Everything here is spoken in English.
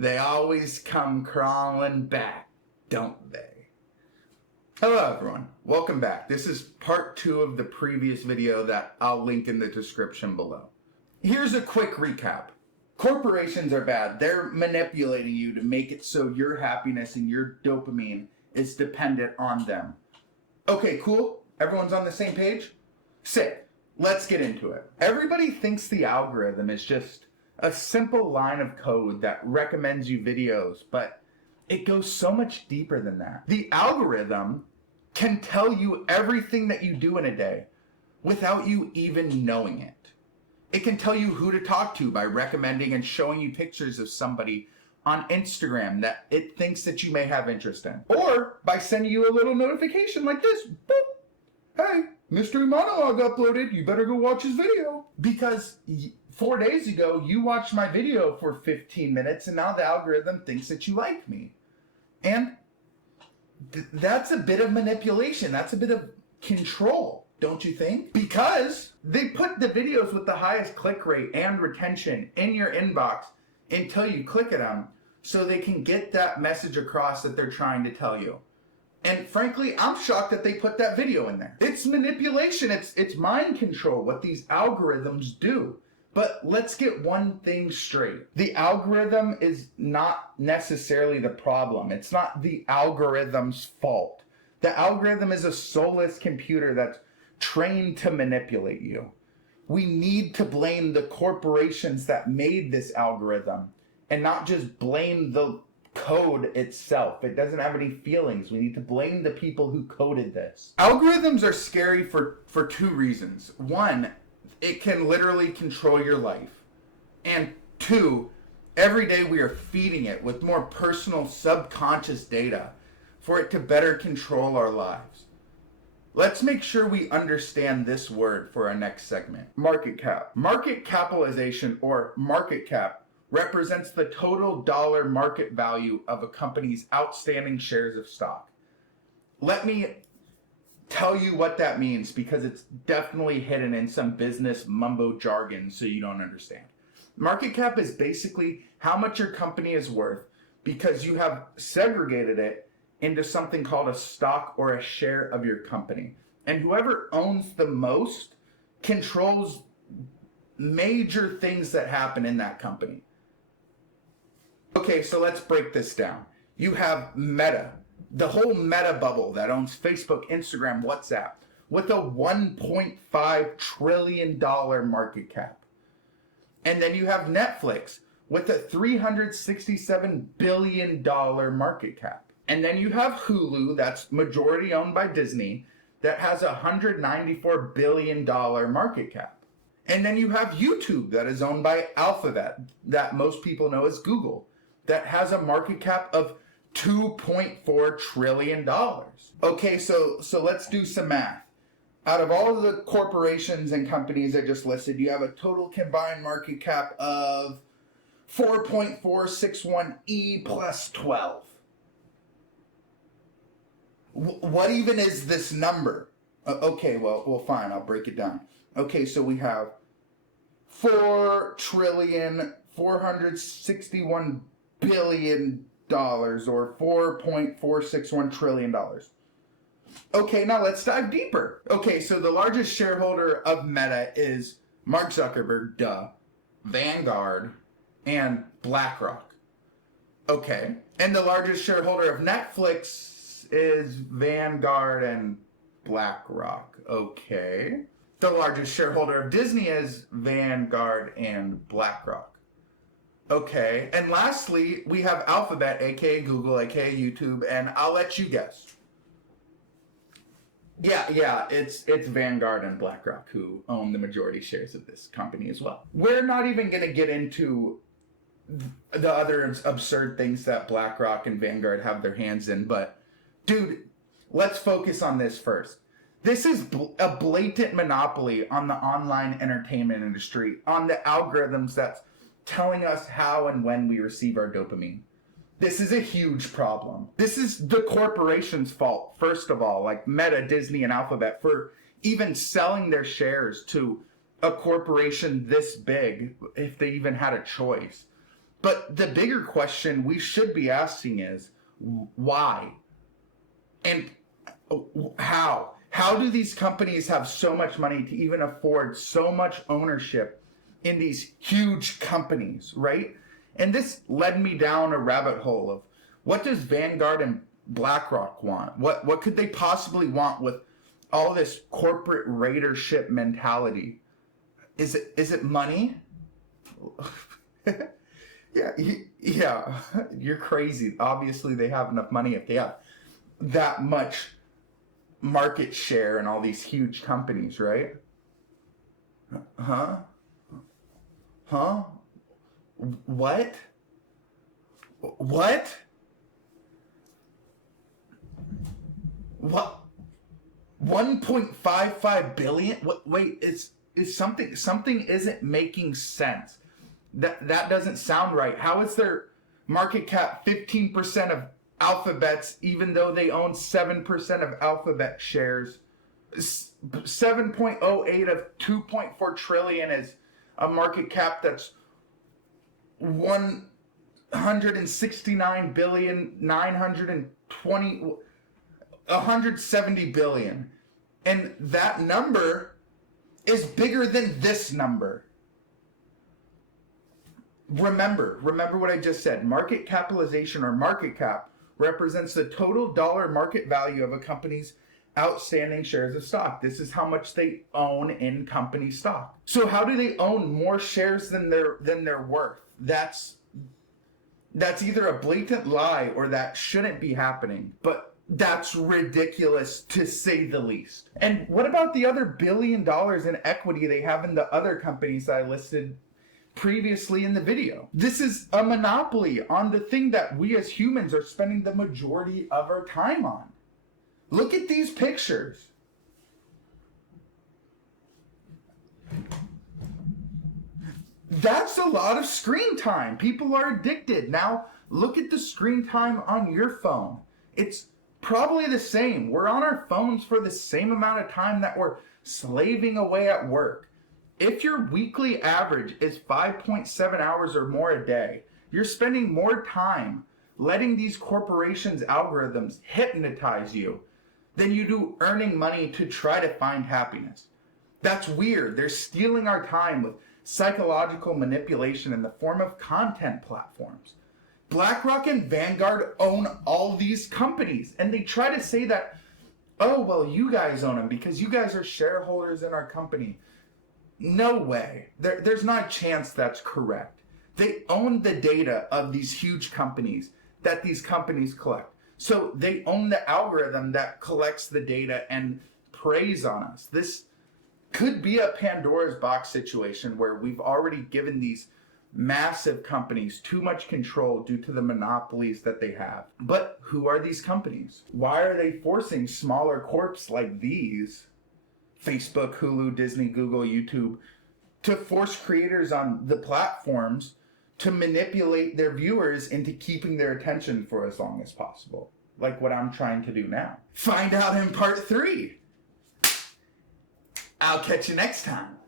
They always come crawling back, don't they? Hello everyone, welcome back. This is part 2 of the previous video that I'll link in the description below. Here's a quick recap. Corporations are bad. They're manipulating you to make it so your happiness and your dopamine is dependent on them. Okay, cool. Everyone's on the same page? Sick. Let's get into it. Everybody thinks the algorithm is just a simple line of code that recommends you videos, but it goes so much deeper than that. The algorithm can tell you everything that you do in a day without you even knowing it. It can tell you who to talk to by recommending and showing you pictures of somebody on Instagram that it thinks that you may have interest in. Or by sending you a little notification like this. Boop. Hey, mystery monologue uploaded. You better go watch his video. Because 4 days ago, you watched my video for 15 minutes and now the algorithm thinks that you like me. And that's a bit of manipulation. That's a bit of control, don't you think? Because they put the videos with the highest click rate and retention in your inbox until you click at them so they can get that message across that they're trying to tell you. And frankly, I'm shocked that they put that video in there. It's manipulation. It's mind control, what these algorithms do. But let's get one thing straight. The algorithm is not necessarily the problem. It's not the algorithm's fault. The algorithm is a soulless computer that's trained to manipulate you. We need to blame the corporations that made this algorithm and not just blame the code itself. It doesn't have any feelings. We need to blame the people who coded this. Algorithms are scary for 2 reasons. 1, it can literally control your life. And 2, every day we are feeding it with more personal subconscious data for it to better control our lives. Let's make sure we understand this word for our next segment. Market cap. Market capitalization, or market cap, represents the total dollar market value of a company's outstanding shares of stock. Let me tell you what that means, because it's definitely hidden in some business mumbo jargon so you don't understand. Market cap is basically how much your company is worth because you have segregated it into something called a stock or a share of your company. And whoever owns the most controls major things that happen in that company. Okay, so let's break this down. You have Meta, the whole Meta bubble that owns Facebook, Instagram, WhatsApp, with a $1.5 trillion market cap. And then you have Netflix with a $367 billion market cap. And then you have Hulu, that's majority owned by Disney, that has a $194 billion market cap. And then you have YouTube, that is owned by Alphabet, that most people know as Google, that has a market cap of $2.4 trillion. Okay, so let's do some math. Out of all of the corporations and companies I just listed, you have a total combined market cap of 4.461 plus 12. What even is this number? Okay, well, fine, I'll break it down. Okay, so we have $4,461 billion, or $4.461 trillion. Okay, now let's dive deeper. Okay, so the largest shareholder of Meta is Mark Zuckerberg, duh, Vanguard, and BlackRock. Okay, and the largest shareholder of Netflix is Vanguard and BlackRock. Okay. The largest shareholder of Disney is Vanguard and BlackRock. Okay. And lastly, we have Alphabet, aka Google, aka YouTube, and I'll let you guess. Yeah, it's Vanguard and BlackRock who own the majority shares of this company as well. We're not even going to get into the other absurd things that BlackRock and Vanguard have their hands in, but dude, let's focus on this first. This is a blatant monopoly on the online entertainment industry, on the algorithms that's telling us how and when we receive our dopamine. This is a huge problem. This is the corporation's fault, first of all, like Meta, Disney, and Alphabet, for even selling their shares to a corporation this big, if they even had a choice. But the bigger question we should be asking is, why? And how? How do these companies have so much money to even afford so much ownership in these huge companies, right? And this led me down a rabbit hole of, what does Vanguard and BlackRock want? What could they possibly want with all this corporate raidership mentality? Is it money? Yeah, you're crazy. Obviously, they have enough money if they have that much market share in all these huge companies, right? Huh? What? 1.55 billion? Wait, is something isn't making sense. That doesn't sound right. How is their market cap 15% of Alphabet's, even though they own 7% of Alphabet shares? 7.08 of 2.4 trillion is a market cap that's 169 billion 920 170 billion, and that number is bigger than this number. Remember what I just said. Market capitalization, or market cap, represents the total dollar market value of a company's outstanding shares of stock. This is how much they own in company stock. So how do they own more shares than they're worth? That's either a blatant lie or that shouldn't be happening. But that's ridiculous, to say the least. And what about the other $1 billion in equity they have in the other companies that I listed previously in the video? This is a monopoly on the thing that we as humans are spending the majority of our time on. Look at these pictures. That's a lot of screen time. People are addicted. Now, look at the screen time on your phone. It's probably the same. We're on our phones for the same amount of time that we're slaving away at work. If your weekly average is 5.7 hours or more a day, you're spending more time letting these corporations' algorithms hypnotize you than you do earning money to try to find happiness. That's weird. They're stealing our time with psychological manipulation in the form of content platforms. BlackRock and Vanguard own all these companies, and they try to say that, oh, well, you guys own them because you guys are shareholders in our company. No way. There's not a chance that's correct. They own the data of these huge companies that these companies collect. So they own the algorithm that collects the data and preys on us. This could be a Pandora's box situation where we've already given these massive companies too much control due to the monopolies that they have. But who are these companies? Why are they forcing smaller corps like these, Facebook, Hulu, Disney, Google, YouTube, to force creators on the platforms to manipulate their viewers into keeping their attention for as long as possible? Like what I'm trying to do now. Find out in part 3. I'll catch you next time.